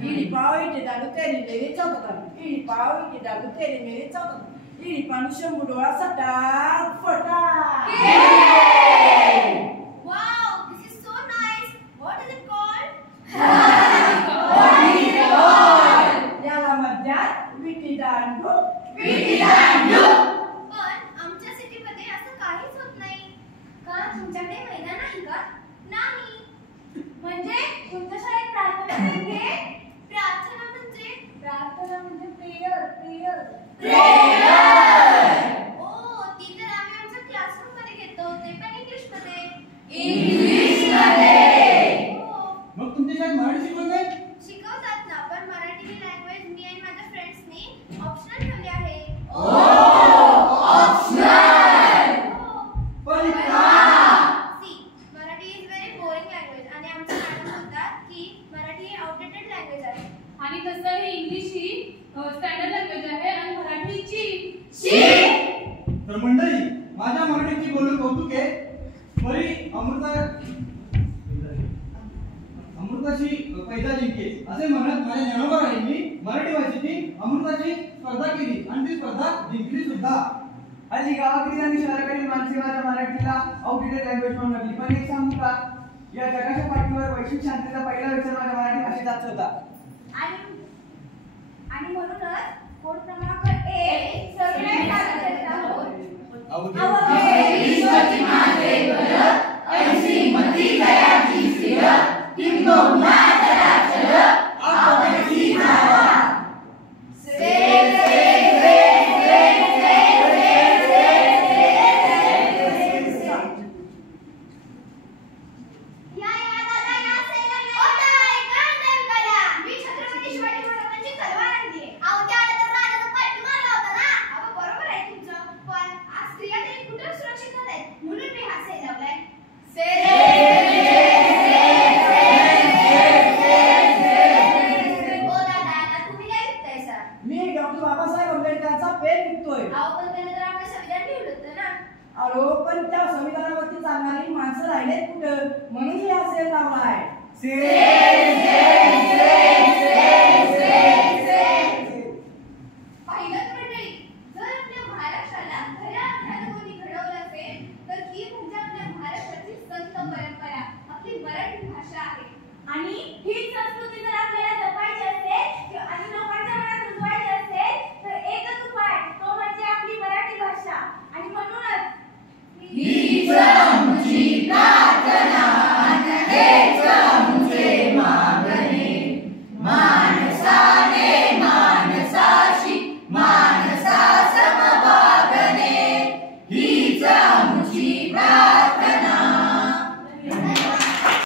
Iripaoi da Luteri Meritata, Iripaoi da Luteri Meritata, Iripanusha Mudora Sata, Fota! Wow, this is so nice. What is it called? What is it called? Yalamadyan, Vitidandu, Vitidandu. पण आमच्या सिटीमध्ये असं काहीच होत नाही. का तुमच्याकडे मैदान आहे का? नाही. म्हणजे तुमच्या शाळेत प्रार्थना आहे? प्रार्थना म्हणजे प्रेयर. ओ, ती तर आम्ही आमच्या क्लासरूम मध्ये घेतो, ते पण इंग्लिश मध्ये. हो. मग तुमच्या शाळेत मराठी शिकवत नाही? शिकवतात ना, पण मराठी ही लँग्वेज मी आणि माझ्या फ्रेंड्सनी ऑप्शनल ठेवली आहे. पण का? Marathi is very boring language आणि आमच्या मॅडम म्हणतात की मराठी ही आउटडेटेड लँग्वेज आहे. आणि तसंही इंग्लिश ही स्टँडर्ड लँग्वेज आहे आणि मराठीची तर मंडळी, माझ्या मराठीची बोलून कौतुक आहे. परी अमृताची पैजा जिंके असे म्हणत माझ्या ज्ञानोबा राहिली मराठी भाषेची अमृताची स्पर्धा केली आणि ती स्पर्धा जिंकली सुद्धा. हल्ली गावाकडील आणि शहराकडील माणसे माझ्या मराठीला आउटडेटेड लँग्वेज म्हणून लागली. पण एक सांगू का, या जगाच्या पाठीवर वैश्विक शांततेचा पहिला विचार माझ्या मराठी भाषेचाच होता. आणि म्हणूनच कोड क्रमांक 1 सगळे सादर आहोत. पण त्या संविधानावरती चालणारी माणसं राहिले कुठं, म्हणून हे असेल लावलाय. पाहिलं मंडळी, जर आपल्या महाराष्ट्राला खऱ्या अर्थाने कोणी घडवलं असेल तर ही म्हणजे आपल्या महाराष्ट्राची संत परंपरा, आपली मराठी भाषा आहे. आणि ही संस्कृती जर आपल्याला जपायची असेल आणि लोकांच्या मनात रुजवायची असेल तर एकच उपाय, तो म्हणजे आपली मराठी भाषा. आणि म्हणूनच